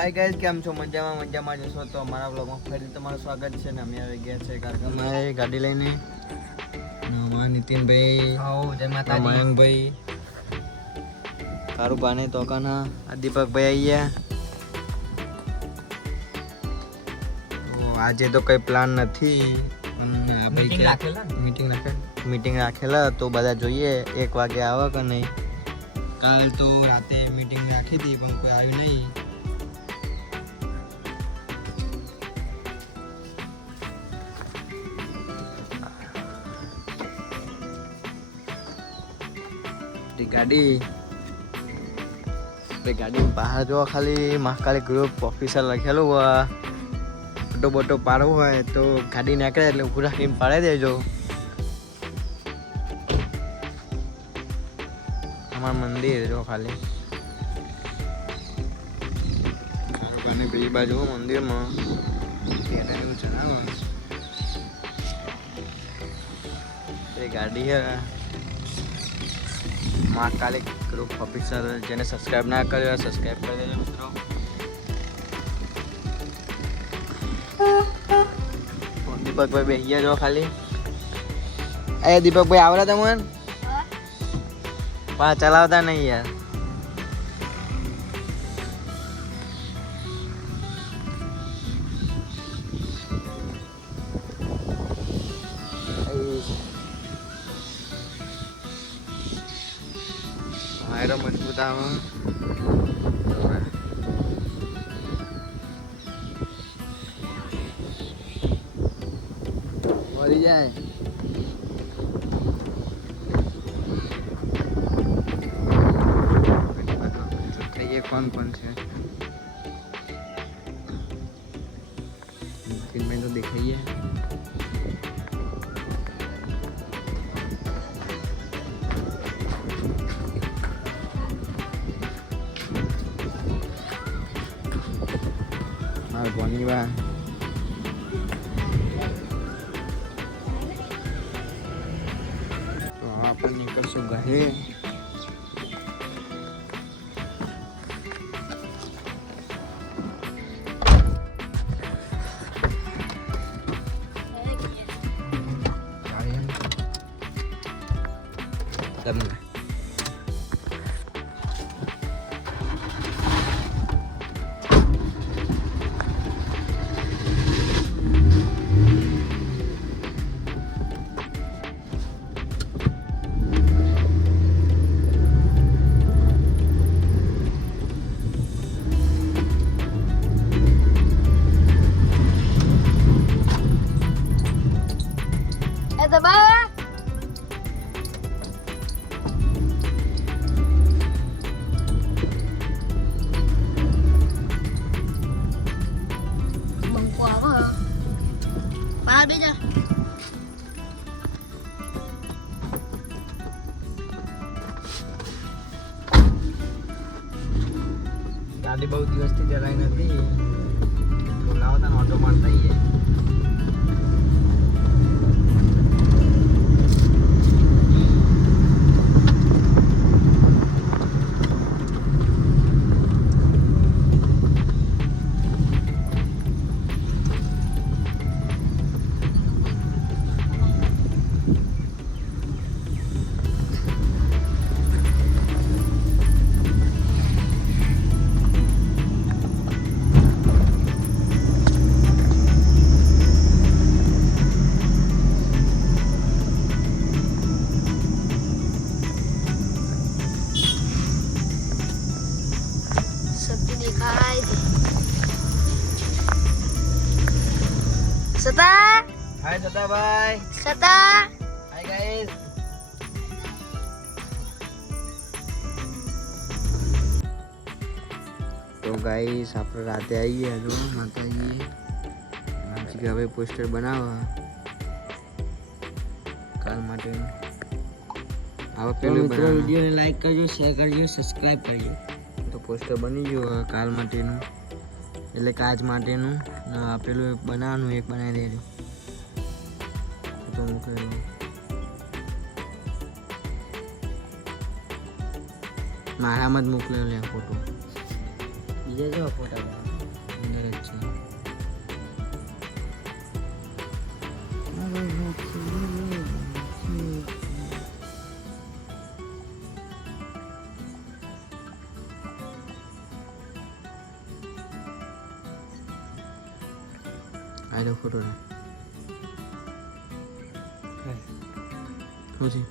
Hi guys કેમ છો? મજામાં મજામાં જશો તો અમારા બ્લોગમાં ફરી તમારું સ્વાગત છે ને અમે આવી ગયા છે કાર્યક્રમમાં ગાડી લઈને. અમારા નીતિનભાઈ જય માતા મયંકભાઈ કારુબાને તોકાના આ દીપકભાઈ આવ્યા આજે તો કઈ પ્લાન નથી. કે- રાખેલા? મીટિંગ મીટિંગ રાખેલા તો બધા જોઈએ એક વાગે આવે કે નહીં કાલ તો રાતે મીટિંગ રાખી હતી પણ કોઈ આવ્યું નહીં. ગાડી આપણી ગાડી બહાર જો ખાલી મહાકાળી ગ્રુપ ઓફિસર લખેલું હોય ફોટો બોટો પાડવો હોય તો ગાડી નીકળે એટલે ઊભું રાખીને પાડી દેજો અમાર મંદિર જો ખાલી પેલી બાજુ મંદિરમાં જણાવો ગાડી મહાકાલિક ગ્રુપ ઓફિસર જેને સબસ્ક્રાઇબ ના કર્યો સબસ્ક્રાઇબ કરી દેજો મિત્રો. દીપકભાઈ બેસી ગયા જો ખાલી. એ દીપકભાઈ આવડે તમને? પણ ચલાવતા નહીં યાર. માયરો મજબૂત આવે મરી જાય કહીએ કોણ કોણ છે ફિલ્મે તો દેખાઈએ làm như ba. Punya kesugahe tầm બહુ દિવસથી જરાય નથી. બોલાવો તને ઓટો મારતા આવીએ સત્ય દેખાય છે. સતા હાય સતાભાઈ સતા હાય ગાઈસ તો ગાઈસ આપણે રાતે આવીએ હજુ માતાજી પછી હવે પોસ્ટર બનાવવા કાલ માટે હવે પેલું મિત્રો બનાવવાનું. વિડીયોને લાઈક કરજો શેર કરજો સબસ્ક્રાઇબ કરજો તો પોસ્ટર બની ગયું હવે કાલ માટેનું એટલે કે આજ માટેનું ને આ પેલું એક બનાવવાનું એક બનાવી દેજો તો મોકલેલું મારામાં જ મોકલેલો લે ફોટો બીજા જેવા ફોટા છે આ લો ફોટો શું છે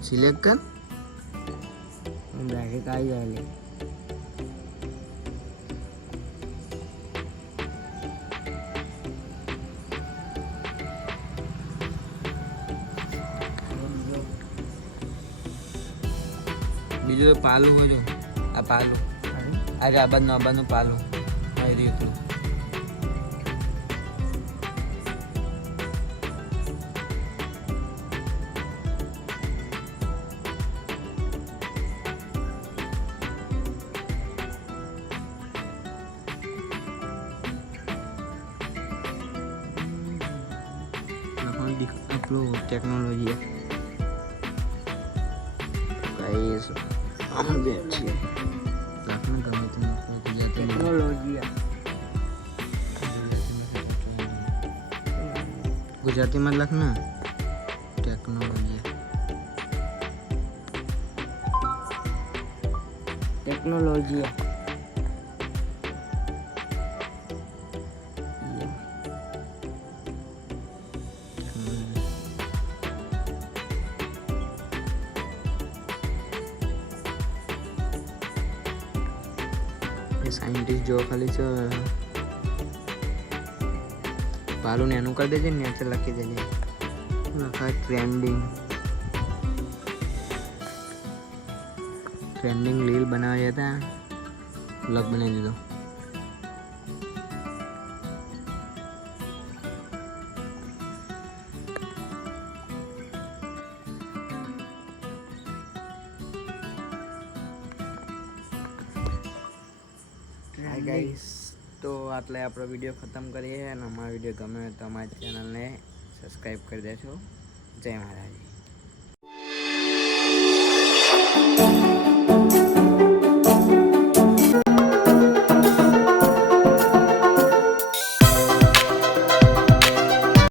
સિલેક્ટ કર ડાયરેક્ટ આવી જાય લે બીજું તો પાલું હોય જો આ પાલું આ જે આ બાજુનું આ બાજુનું પાલું આ રહ્યું આપણું ટેકનોલોજી ગાઈસ જે છે. લખવાનું ગમે તે લખવાનું ગુજરાતીમાં ટેકનોલોજી ગુજરાતીમાં જ લખ ને ટેકનોલોજી ટેકનોલોજી એ સાયન્ટિસ્ટ જો ખાલી છે પાલું ને એનું કરી દેજે ને નેચર લખી દેજે. લખાય ટ્રેન્ડિંગ ટ્રેન્ડિંગ લીલ બનાવ્યા હતા. લગ બનાવી દીધો. ગાઈસ તો આટલે આપણો વીડિયો ખતમ કરીએ અને અમારો વીડિયો ગમે તો અમારી ચેનલને સબસ્ક્રાઈબ કરી દેજો. જય મહારાજ